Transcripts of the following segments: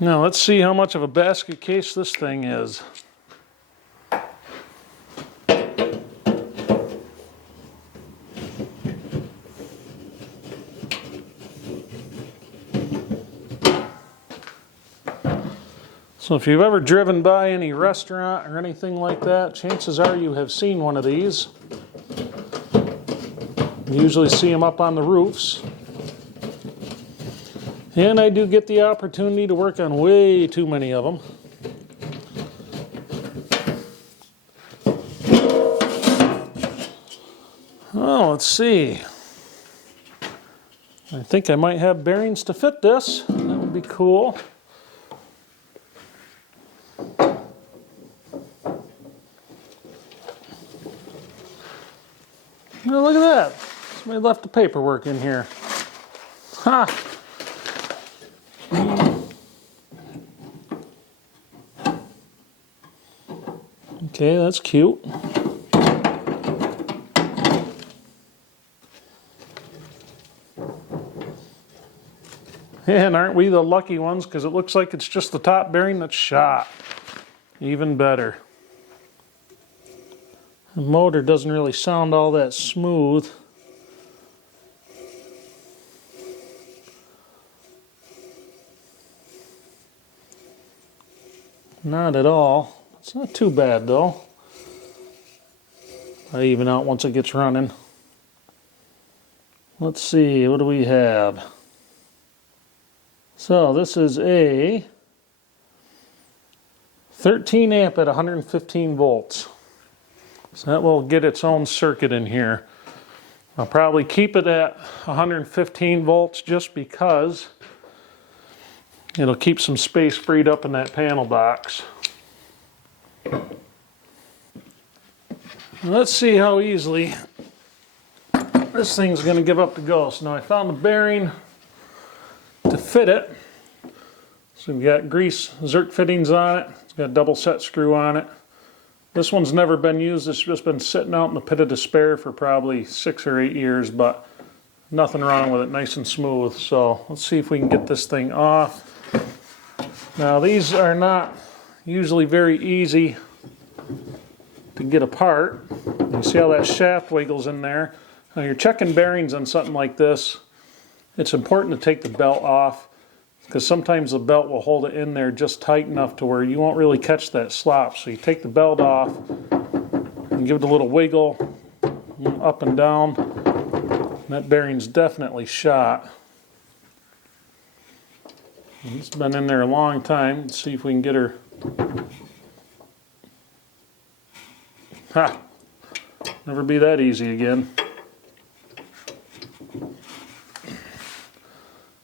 Now let's see how much of a basket case this thing is. So if you've ever driven by any restaurant or anything like that, chances are you have seen one of these. You usually see them up on the roofs. And I do get the opportunity to work on way too many of them. Oh, let's see. I think I might have bearings to fit this. That would be cool. Oh, look at that. Somebody left the paperwork in here. Ha! Okay, that's cute. And aren't we the lucky ones, because it looks like it's just the top bearing that's shot. Even better. The motor doesn't really sound all that smooth. Not at all. It's not too bad though. I even out once it gets running. Let's see, what do we have? So this is a 13 amp at 115 volts. So that will get its own circuit in here. I'll probably keep it at 115 volts just because it'll keep some space freed up in that panel box. Let's see how easily this thing's going to give up the ghost. Now I found the bearing to fit it. So we've got grease Zerk fittings on it. It's got a double set screw on it. This one's never been used. It's just been sitting out in the pit of despair for probably 6 or 8 years, but nothing wrong with it, nice and smooth. So let's see if we can get this thing off. Now these are not usually very easy to get apart. You see how that shaft wiggles in there? Now you're checking bearings on something like this. It's important to take the belt off, because sometimes the belt will hold it in there just tight enough to where you won't really catch that slop. So you take the belt off and give it a little wiggle up and down. And that bearing's definitely shot. It's been in there a long time. Let's see if we can get her. Ha! Never be that easy again.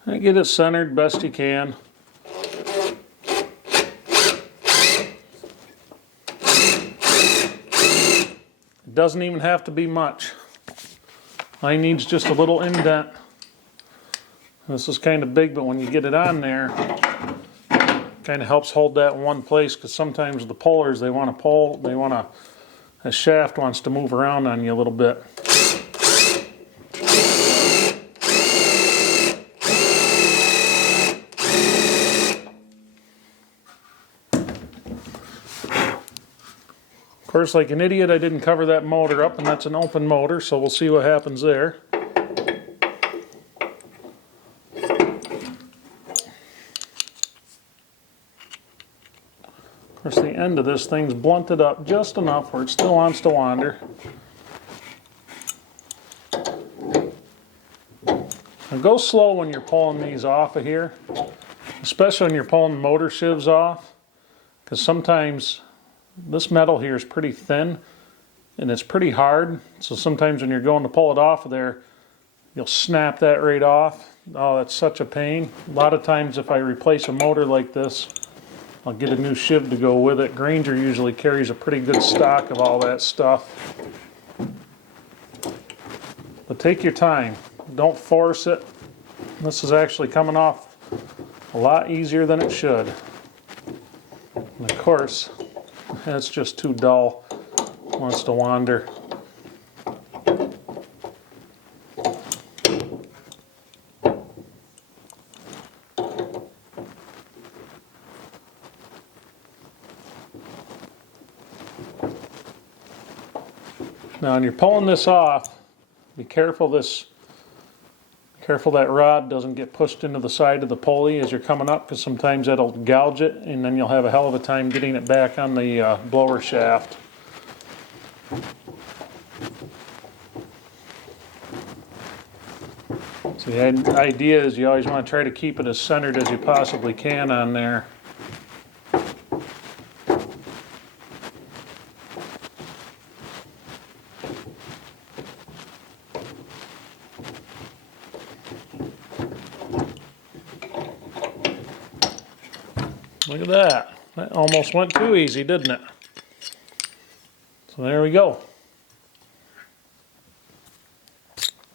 Get it centered best you can. It doesn't even have to be much. Mine needs just a little indent. This is kind of big, but when you get it on there, it kind of helps hold that in one place, because sometimes the pullers, they want to pull, the shaft wants to move around on you a little bit. Of course, like an idiot, I didn't cover that motor up, and that's an open motor, so we'll see what happens there. Of course, the end of this thing's blunted up just enough where it still wants to wander. Now go slow when you're pulling these off of here, especially when you're pulling the motor shivs off, because sometimes this metal here is pretty thin and it's pretty hard, so sometimes when you're going to pull it off of there, you'll snap that right off. Oh, that's such a pain. A lot of times if I replace a motor like this, I'll get a new shiv to go with it. Granger usually carries a pretty good stock of all that stuff. But take your time. Don't force it. This is actually coming off a lot easier than it should. And of course, it's just too dull. It wants to wander. Now when you're pulling this off, be careful that rod doesn't get pushed into the side of the pulley as you're coming up, because sometimes that'll gouge it and then you'll have a hell of a time getting it back on the blower shaft. So the idea is you always want to try to keep it as centered as you possibly can on there. Look at that. That almost went too easy, didn't it? So there we go.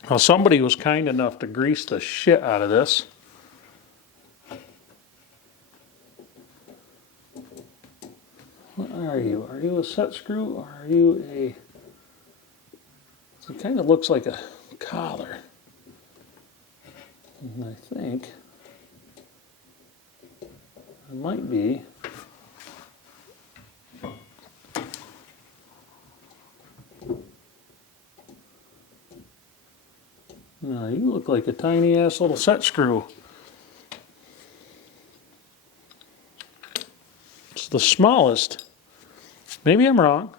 Well, somebody was kind enough to grease the shit out of this. What are you? Are you a set screw or are you a... So it kind of looks like a collar. And I think it might be. No, you look like a tiny ass little set screw. It's the smallest. Maybe I'm wrong.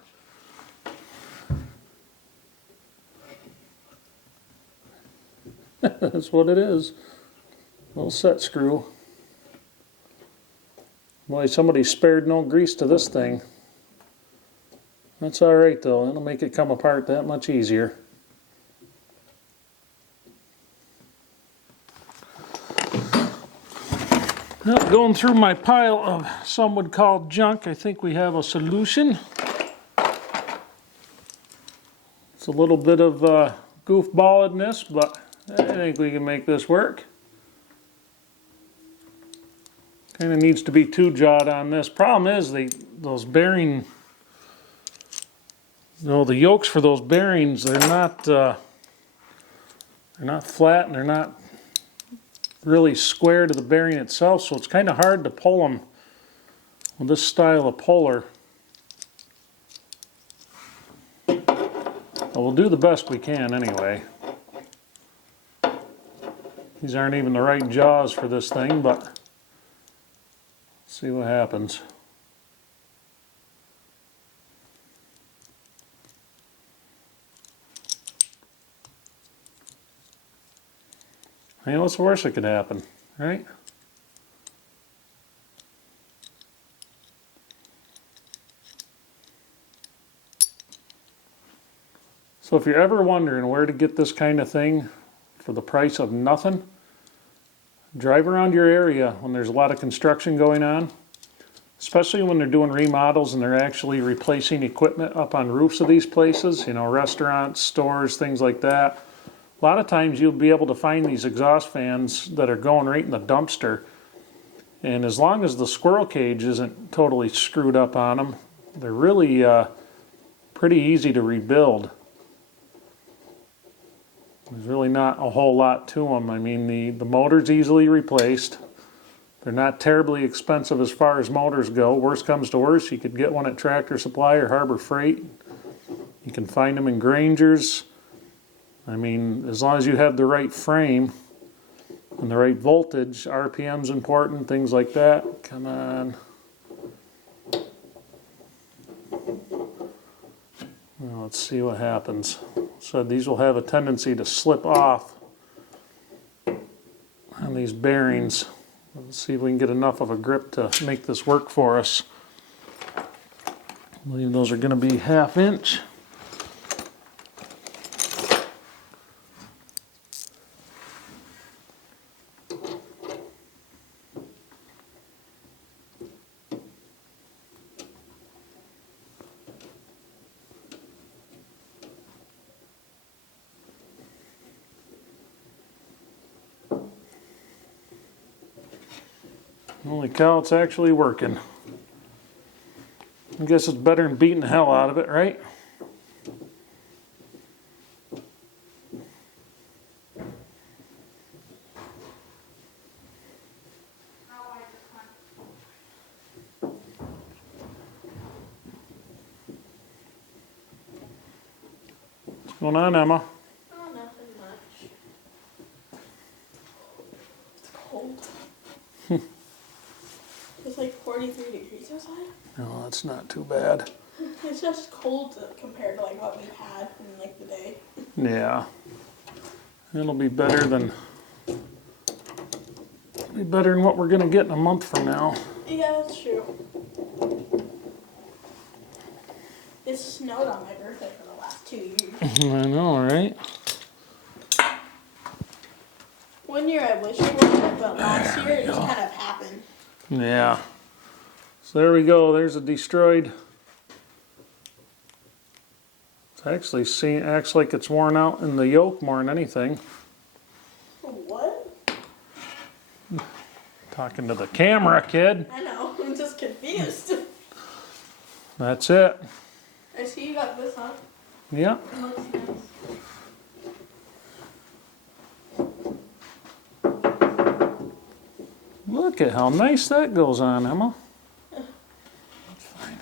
That's what it is. Little set screw. Boy, somebody spared no grease to this thing. That's alright though, it'll make it come apart that much easier. Well, going through my pile of some would call junk, I think we have a solution. It's a little bit of goofballedness, but I think we can make this work. Kind of needs to be two-jawed on this. Problem is those bearing, the yokes for those bearings, they're not flat and they're not really square to the bearing itself, so it's kind of hard to pull them with this style of puller. But we'll do the best we can anyway. These aren't even the right jaws for this thing, but let's see what happens. Hey, what's the worst that could happen, right? So if you're ever wondering where to get this kind of thing for the price of nothing, drive around your area when there's a lot of construction going on, especially when they're doing remodels and they're actually replacing equipment up on roofs of these places, you know, restaurants, stores, things like that. A lot of times you'll be able to find these exhaust fans that are going right in the dumpster, and as long as the squirrel cage isn't totally screwed up on them, they're really pretty easy to rebuild. There's really not a whole lot to them. I mean, the motor's easily replaced. They're not terribly expensive as far as motors go. Worst comes to worst, you could get one at Tractor Supply or Harbor Freight. You can find them in Granger's. I mean, as long as you have the right frame and the right voltage, RPM's important, things like that. Come on. Well, let's see what happens. So these will have a tendency to slip off on these bearings. Let's see if we can get enough of a grip to make this work for us. I believe those are going to be 1/2 inch. Holy cow, it's actually working. I guess it's better than beating the hell out of it, right? What's going on, Emma? Oh, nothing much. It's cold. It's like 43 degrees outside. No, that's not too bad. It's just cold compared to like what we've had in like the day. Yeah. It'll be better than what we're gonna get in a month from now. Yeah, that's true. It snowed on my birthday for the last 2 years. I know, right? One year I wish it would, but last year it just kind of happened. Yeah. So there we go. There's a destroyed. It's actually acts like it's worn out in the yoke more than anything. What? Talking to the camera, kid. I know. I'm just confused. That's it. I see you got this on. Yeah. It looks nice. Look at how nice that goes on, Emma. That's fine.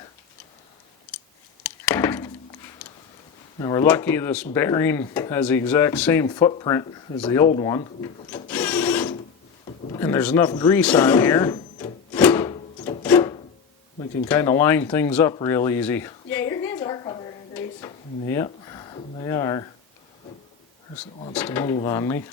Now we're lucky this bearing has the exact same footprint as the old one. And there's enough grease on here. We can kind of line things up real easy. Yeah, your hands are covered in grease. Yep, they are. First it wants to move on me.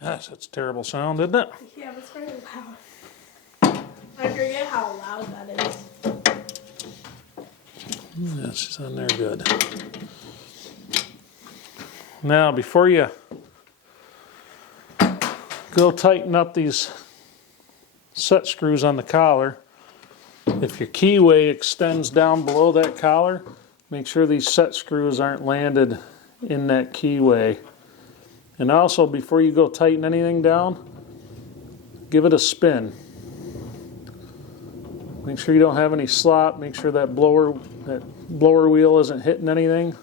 Gosh, that's a terrible sound, isn't it? Yeah, that's very loud. I forget how loud that is. Yeah, she's on there good. Now, before you go tighten up these set screws on the collar, if your keyway extends down below that collar, make sure these set screws aren't landed in that keyway. And also, before you go tighten anything down, give it a spin. Make sure you don't have any slop. Make sure that blower wheel isn't hitting anything.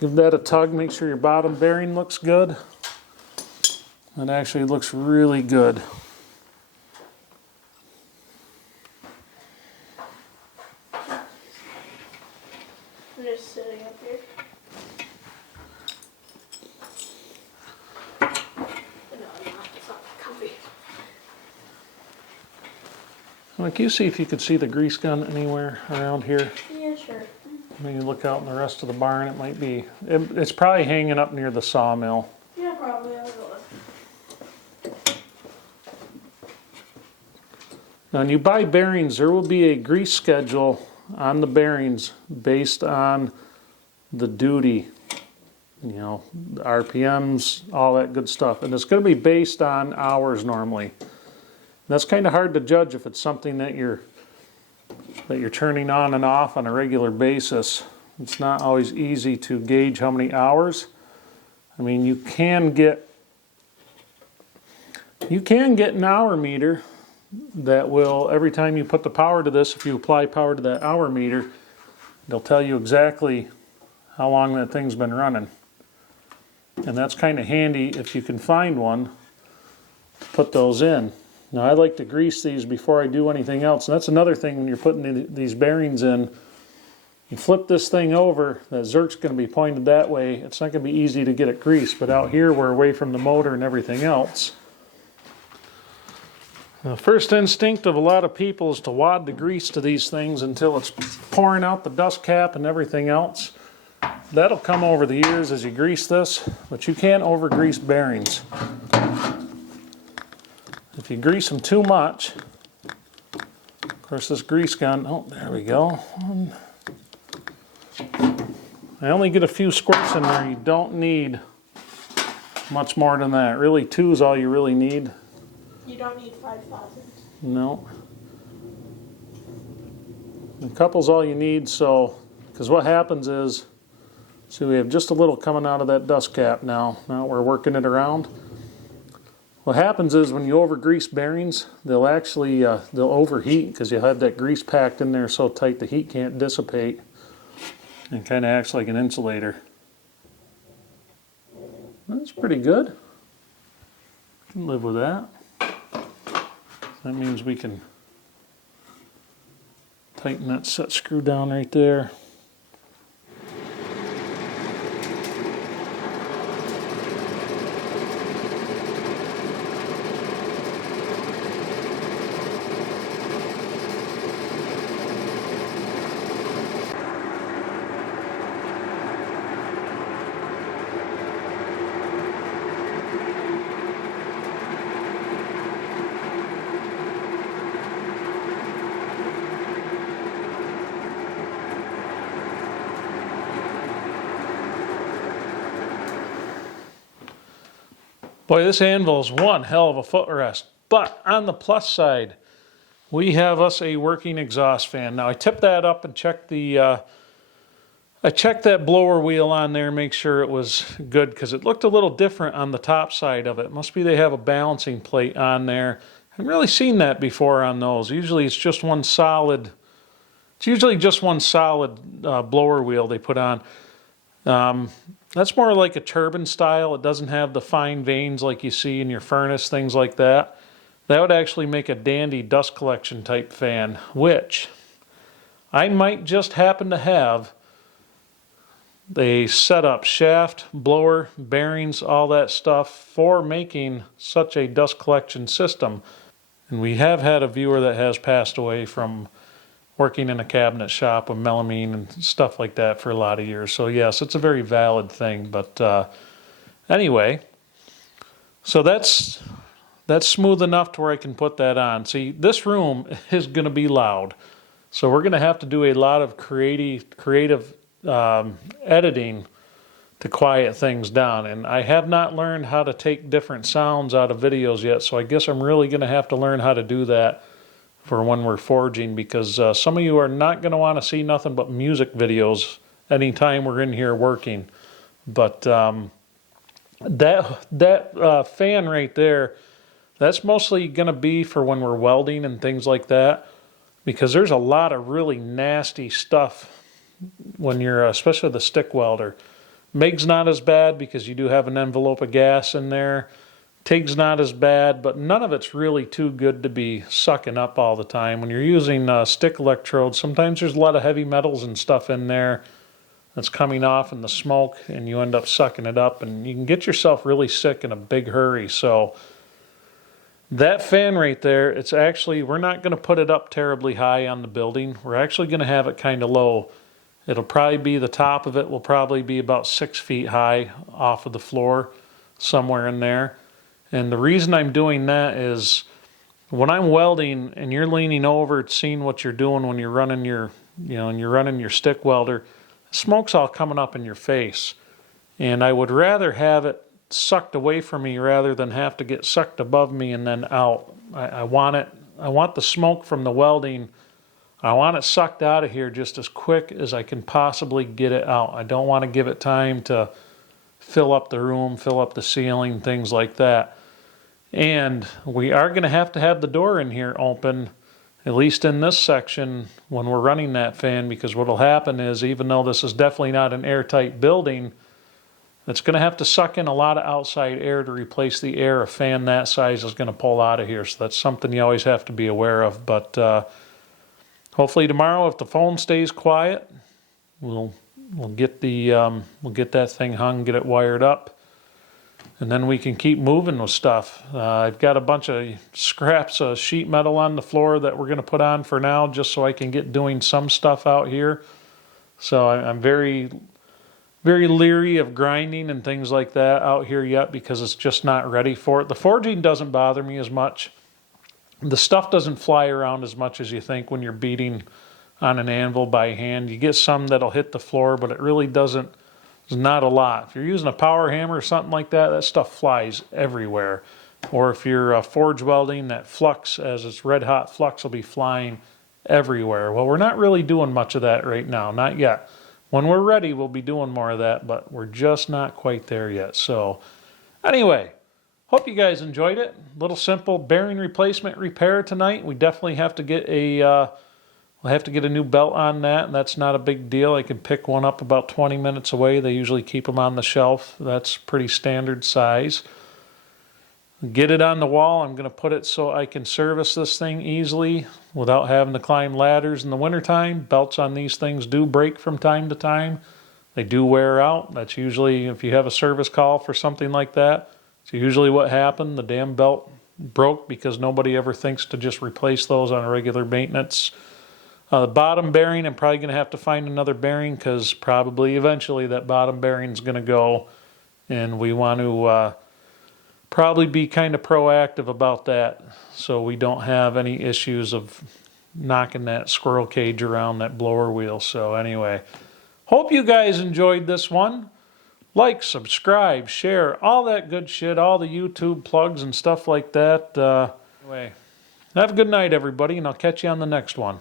Give that a tug. Make sure your bottom bearing looks good. It actually looks really good. I'm just sitting up here. No, I'm not. It's not comfy. Like, you see if you could see the grease gun anywhere around here. Yeah, sure. Maybe look out in the rest of the barn. It might be. It's probably hanging up near the sawmill. Yeah, probably. I'll go look. Now, when you buy bearings, there will be a grease schedule on the bearings based on the duty, you know, the RPMs, all that good stuff. And it's going to be based on hours normally. That's kind of hard to judge if it's something that you're turning on and off on a regular basis. It's not always easy to gauge how many hours. I mean, you can get an hour meter that will, every time you put the power to this, if you apply power to that hour meter, it'll tell you exactly how long that thing's been running. And that's kind of handy if you can find one to put those in. Now, I like to grease these before I do anything else. And that's another thing when you're putting these bearings in. You flip this thing over, that zerk's going to be pointed that way. It's not going to be easy to get it greased. But out here, we're away from the motor and everything else. The first instinct of a lot of people is to wad the grease to these things until it's pouring out the dust cap and everything else. That'll come over the years as you grease this, but you can't over-grease bearings. If you grease them too much, of course this grease gun, oh, there we go. I only get a few squirts in there. You don't need much more than that. Really, 2 is all you really need. You don't need 5,000. No. A couple's all you need, so, because what happens is, see, we have just a little coming out of that dust cap now. Now we're working it around. What happens is when you over grease bearings, they'll actually, they'll overheat because you have that grease packed in there so tight the heat can't dissipate and kind of acts like an insulator. That's pretty good. Can live with that. That means we can tighten that set screw down right there. Boy, this anvil is one hell of a footrest. But on the plus side, we have us a working exhaust fan. Now I tipped that up and checked the, I checked that blower wheel on there, make sure it was good because it looked a little different on the top side of it. Must be they have a balancing plate on there. I haven't really seen that before on those. Usually it's just one solid. It's usually just one solid blower wheel they put on. That's more like a turbine style. It doesn't have the fine veins like you see in your furnace, things like that. That would actually make a dandy dust collection type fan, which I might just happen to have. They set up shaft, blower, bearings, all that stuff for making such a dust collection system. And we have had a viewer that has passed away from working in a cabinet shop with melamine and stuff like that for a lot of years. So yes, it's a very valid thing. But anyway, so that's smooth enough to where I can put that on. See, this room is going to be loud. So we're going to have to do a lot of creative editing to quiet things down. And I have not learned how to take different sounds out of videos yet. So I guess I'm really going to have to learn how to do that for when we're forging, because some of you are not going to want to see nothing but music videos anytime we're in here working. But that fan right there, that's mostly going to be for when we're welding and things like that, because there's a lot of really nasty stuff when you're, especially the stick welder. MIG's not as bad because you do have an envelope of gas in there. TIG's not as bad, but none of it's really too good to be sucking up all the time. When you're using stick electrodes, sometimes there's a lot of heavy metals and stuff in there that's coming off in the smoke, and you end up sucking it up, and you can get yourself really sick in a big hurry. So that fan right there, it's actually, we're not going to put it up terribly high on the building. We're actually going to have it kind of low. It'll probably be, the top of it will probably be about 6 feet high off of the floor, somewhere in there. And the reason I'm doing that is when I'm welding and you're leaning over, seeing what you're doing when you're running your, and you're running your stick welder, smoke's all coming up in your face. And I would rather have it sucked away from me rather than have to get sucked above me and then out. I want the smoke from the welding. I want it sucked out of here just as quick as I can possibly get it out. I don't want to give it time to fill up the room, fill up the ceiling, things like that. And we are going to have the door in here open, at least in this section, when we're running that fan, because what will happen is, even though this is definitely not an airtight building, it's going to have to suck in a lot of outside air to replace the air a fan that size is going to pull out of here. So that's something you always have to be aware of. But hopefully tomorrow, if the phone stays quiet, we'll get that thing hung, get it wired up, and then we can keep moving with stuff. I've got a bunch of scraps of sheet metal on the floor that we're going to put on for now, just so I can get doing some stuff out here. So I'm very, very leery of grinding and things like that out here yet, because it's just not ready for it. The forging doesn't bother me as much. The stuff doesn't fly around as much as you think when you're beating on an anvil by hand. You get some that'll hit the floor, but it really doesn't. There's not a lot. If you're using a power hammer or something like that, that stuff flies everywhere. Or if you're forge welding, that flux, as it's red hot flux, will be flying everywhere. Well, we're not really doing much of that right now, not yet. When we're ready, we'll be doing more of that, but we're just not quite there yet. So anyway, hope you guys enjoyed it. Little simple bearing replacement repair tonight. We definitely have to get we'll have to get a new belt on that, and that's not a big deal. I can pick one up about 20 minutes away. They usually keep them on the shelf. That's pretty standard size. Get it on the wall. I'm going to put it so I can service this thing easily without having to climb ladders in the wintertime. Belts on these things do break from time to time. They do wear out. That's usually, if you have a service call for something like that, it's usually what happened. The damn belt broke because nobody ever thinks to just replace those on a regular maintenance. The bottom bearing, I'm probably going to have to find another bearing because probably eventually that bottom bearing is going to go, and we want to probably be kind of proactive about that so we don't have any issues of knocking that squirrel cage around that blower wheel. So anyway, hope you guys enjoyed this one. Like, subscribe, share, all that good shit, all the YouTube plugs and stuff like that. Anyway, have a good night, everybody, and I'll catch you on the next one.